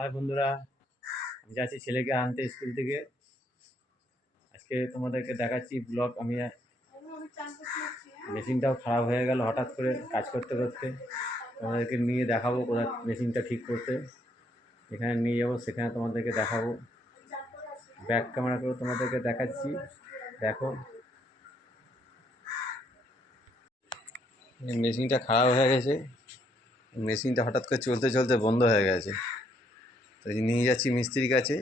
High বন্ধুরা, আমি যাচ্ছি ছেলেকে আনতে স্কুল থেকে। আজকে তোমাদেরকে দেখাচ্ছি ব্লগ আমি মেশিনটাও খারাপ হয়ে গেল হঠাৎ করে কাজ করতে করতে। তোমাদেরকে নিয়ে দেখাবো কোথায় মেশিনটা ঠিক করতে। এখানে নিয়ে যাব সেখানে তোমাদেরকে দেখাবো। ব্যাক ক্যামেরা করে তোমাদেরকে দেখাচ্ছি। দেখো। মেশিনটা খারাপ হয়ে গেছে। মেশিনটা হঠাৎ করে চলতে চলতে বন্ধ হয়ে গেছে। তো নিয়ে যাচ্ছি মিস্ত্রির কাছে।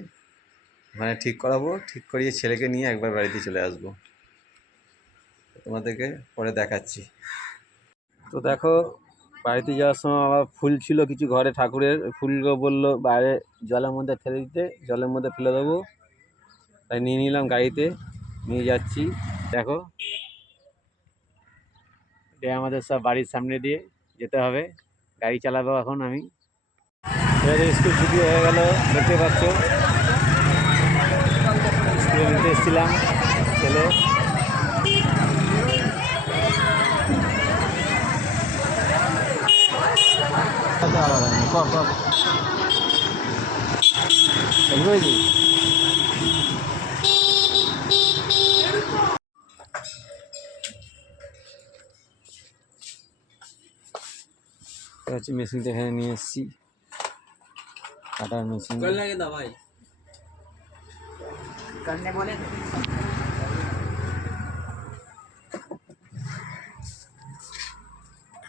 ওখানে ঠিক করাবো, ঠিক করিয়ে ছেলেকে নিয়ে একবার বাড়িতে চলে আসব। তোমাদেরকে পরে দেখাচ্ছি। তো দেখো, বাড়িতে যাওয়ার সময় আমার ফুল ছিল কিছু ঘরে ঠাকুরের। ফুলগুলো বলল, বাইরে জলের মধ্যে ফেলে দিতে, জলের মধ্যে ফেলে দেবো। তাই নিয়ে নিলাম গাড়িতে, নিয়ে যাচ্ছি। দেখো, এটা আমাদের সব বাড়ির সামনে দিয়ে যেতে হবে। গাড়ি চালাবো এখন আমি। স্কুল ছুটি হয়ে গেল, দেখতে পাচ্ছ। স্কুলে নিতে এসেছিলাম ছেলে। হচ্ছে মেশিনটা এখানে নিয়ে এসেছি। কাটার মেশিন लगे था भाई करने बोले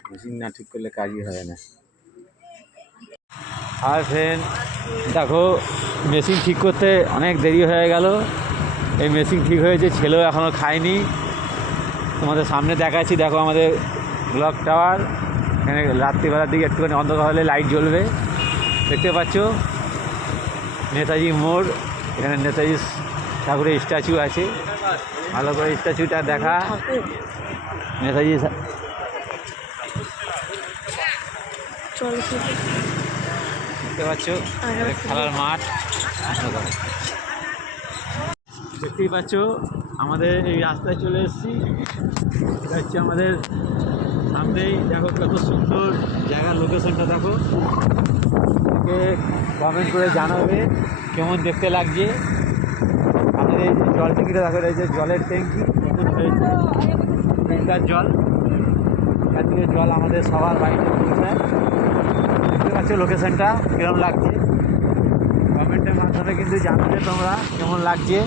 মেশিন না ঠিক করলে কাজই হয় না আর ফ্রেন্ড দেখো মেশিন ঠিক করতে অনেক দেরি হয়ে গেল এই মেশিন ঠিক হয়েছে ছেলেও এখনও খায়নি তোমাদের সামনে দেখাচ্ছি দেখো আমাদের ব্লক টাওয়ার এখানে রাত্রিবেলার দিকে একটুখানি অন্ধকার হলে লাইট জ্বলবে দেখতে পাচ্ছ? নেতাজি মোড়। এখানে নেতাজি ঠাকুরের স্ট্যাচু আছে। ভালো করে স্ট্যাচুটা দেখা। নেতাজি দেখতে পাচ্ছ? খেলার মাঠ। দেখতেই পাচ্ছ? আমাদের এই রাস্তায় চলে এসেছি। এটা হচ্ছে আমাদের সামনেই। দেখো কত সুন্দর জায়গার লোকেশনটা দেখো। একে কমেন্ট করে জানাবে, কেমন দেখতে লাগছে। আমাদের এই যে জল ট্যাঙ্কিটা দেখা যে জলের ট্যাঙ্কি, নতুন হয়েছে। ফিল্টার জল। এখান থেকে জল আমাদের সবার বাড়িতে পৌঁছায় দেখতে পাচ্ছ লোকেশনটা কীরকম লাগছে। কমেন্টের মাধ্যমে কিন্তু জানাবে তোমরা কেমন লাগছে।